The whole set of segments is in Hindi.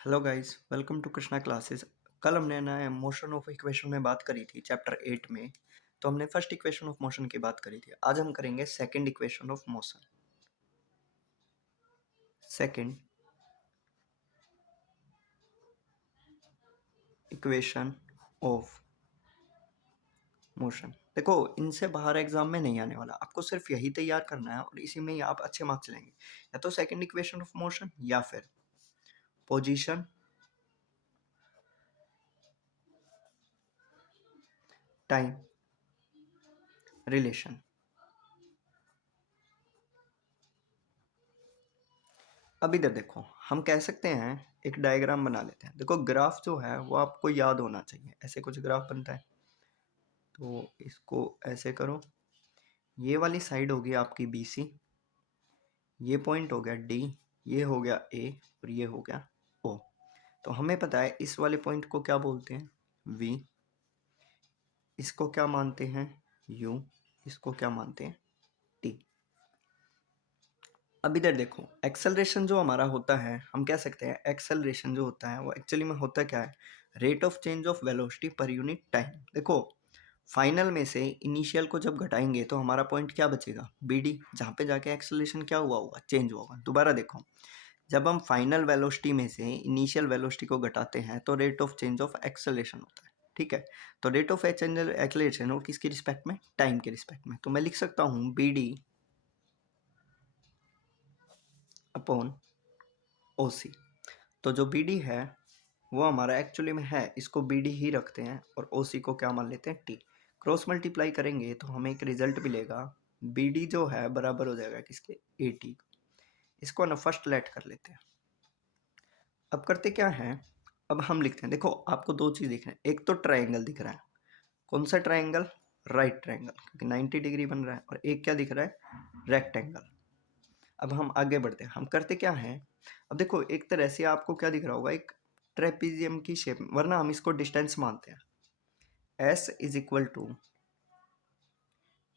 Hello guys, welcome to Krishna classes. कल हमने ना मोशन ऑफ इक्वेशन में बात करी थी चैप्टर 8 में। तो हमने फर्स्ट इक्वेशन ऑफ मोशन की बात करी थी। आज हम करेंगे second equation of motion. Second equation of motion. देखो, इनसे बाहर एग्जाम में नहीं आने वाला, आपको सिर्फ यही तैयार करना है और इसी में ही आप अच्छे मार्क्स लेंगे। या तो सेकंड इक्वेशन ऑफ मोशन या फिर पोजीशन टाइम रिलेशन। अब इधर देखो, हम कह सकते हैं एक डायग्राम बना लेते हैं। देखो, ग्राफ जो है वो आपको याद होना चाहिए। ऐसे कुछ ग्राफ बनता है, तो इसको ऐसे करो। ये वाली साइड होगी आपकी BC, ये पॉइंट हो गया D, ये हो गया A और ये हो गया O। तो हमें पता है इस वाले पॉइंट को क्या बोलते हैं, V। इसको क्या मानते हैं, U। इसको क्या मानते हैं, T। अब इधर देखो, एक्सेलरेशन जो हमारा होता है, हम कह सकते हैं एक्सेलरेशन जो होता है वो एक्चुअली में होता क्या है, rate of change of velocity per unit time. देखो, फाइनल में से इनिशियल को जब घटाएंगे तो हमारा पॉइंट क्या बचेगा, BD, जहाँ पे जाके एक्सेलरेशन क्या हुआ होगा, चेंज हुआ होगा। दोबारा देखो, जब हम फाइनल वेलोसिटी में से इनिशियल वेलोसिटी को घटाते हैं तो rate of change of acceleration होता है। ठीक है, तो रेट ऑफ चेंज एक्सेलरेशन और किसकी रिस्पेक्ट में, टाइम के रिस्पेक्ट में। तो मैं लिख सकता हूँ BD अपॉन OC। तो जो BD है वो हमारा एक्चुअली में है, इसको BD ही रखते हैं और OC को क्या मान लेते हैं, T। क्रॉस मल्टीप्लाई करेंगे तो हमें एक रिजल्ट मिलेगा, BD जो है बराबर हो जाएगा किसके, AT। इसको ना फर्स्ट लेट कर लेते हैं। अब करते क्या है, अब हम लिखते हैं। देखो, आपको दो चीज़ दिख रहे हैं, एक तो ट्राइंगल दिख रहा है। कौन सा ट्राइंगल, राइट ट्राइंगल, क्योंकि 90 डिग्री बन रहा है। और एक क्या दिख रहा है, रेक्टेंगल। अब हम आगे बढ़ते हैं, हम करते क्या है। अब देखो, एक तरह से आपको क्या दिख रहा होगा, एक ट्रेपीजियम की शेप, वरना हम इसको डिस्टेंस मानते हैं। S is equal to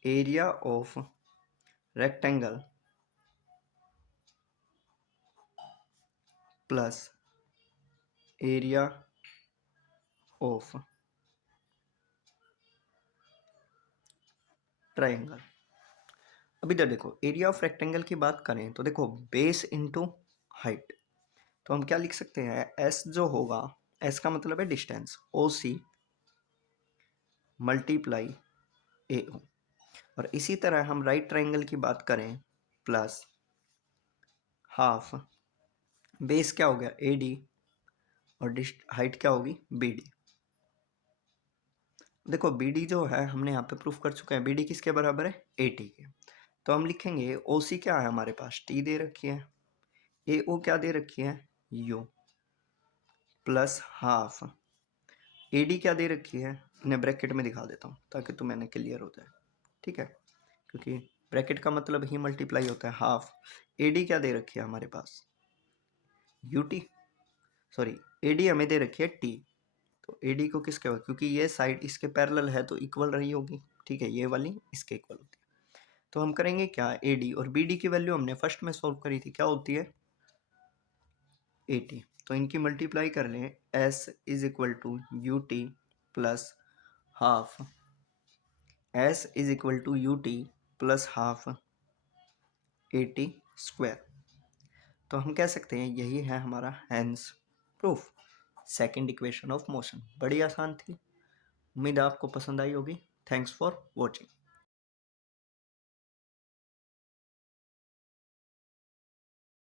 area of rectangle plus area of triangle. अब इधर देखो, एरिया ऑफ रेक्टेंगल की बात करें तो देखो, बेस इंटू हाइट। तो हम क्या लिख सकते हैं, S जो होगा, S का मतलब है डिस्टेंस, OC मल्टीप्लाई AO। और इसी तरह हम राइट ट्राइंगल की बात करें, प्लस हाफ, बेस क्या हो गया AD और हाइट क्या होगी BD। देखो, BD जो है हमने यहाँ पे प्रूफ कर चुके हैं, BD किसके बराबर है, AT के। तो हम लिखेंगे OC क्या है हमारे पास, T दे रखी है, AO क्या दे रखी है, U, प्लस हाफ AD क्या दे रखी है, इन्हें ब्रैकेट में दिखा देता हूँ ताकि तुम्हें क्लियर हो जाए। ठीक है, क्योंकि ब्रैकेट का मतलब ही मल्टीप्लाई होता है। हाफ AD क्या दे रखी है हमारे पास, UT, सॉरी AD हमें दे रखी है T। तो AD को किसके, क्योंकि ये साइड इसके पैरेलल है तो इक्वल रही होगी। ठीक है, ये वाली इसके इक्वल होती है। तो हम करेंगे क्या, AD और BD की वैल्यू हमने फर्स्ट में सॉल्व करी थी, क्या होती है 80। तो इनकी मल्टीप्लाई कर लें, S is equal to UT plus half, S is equal to UT plus half 80 square. तो हम कह सकते हैं यही है हमारा hence proof, second equation of motion. बड़ी आसान थी, उम्मीद है आपको पसंद आई होगी। Thanks for watching.